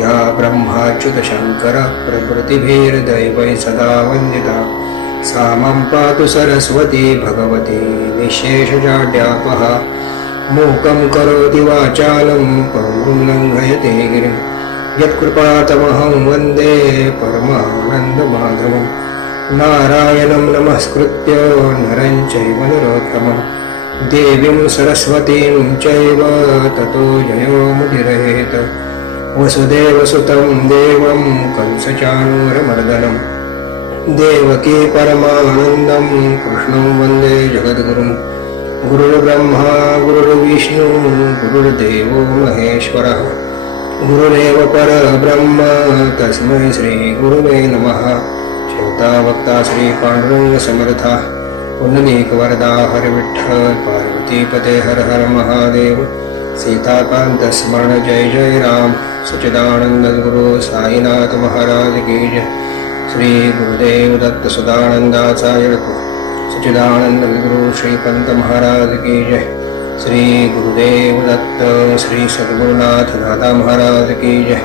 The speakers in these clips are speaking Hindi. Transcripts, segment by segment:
या ब्रह्माच्युतशङ्करप्रकृतिभिर्दैवै सदा वन्दिता सा मं पातु सरस्वती भगवती निःशेषजाड्यापः मूकं करोति वाचालं पङ्गुं लङ्घयते गिरिं यत्कृपातमहं वन्दे परमानन्दमाधवम् नारायणं नमस्कृत्य नरं चैव नरोत्तमं देवीं सरस्वतीं चैव ततो जयो मुदिरहेत् वसुदेवसुतं देवं कंसचाणुरमर्दनं देवके परमानन्दं कृष्णं वन्दे जगद्गुरुं गुरुर्ब्रह्मा गुरुर्विष्णु गुरुर्देवो महेश्वरः गुरुरेव परब्रह्म तस्मै श्रीगुरुवे नमः श्रोता वक्ता श्रीपाण्डु समर्था पुल्लनीकवरदा पार्वतीपते हर हर महादेव सीताकान्तस्मरण जय जय राम सचिदानंद गुरु साईनाथ महाराज की जय श्री गुरुदेव दत्त सदानंदाचार्य सचिदानंद गुरु श्रीपंत महाराज की जय श्री गुरुदेव दत्त श्री सद्गुरुनाथ दादा महाराज की जय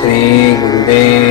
श्री गुरुदेव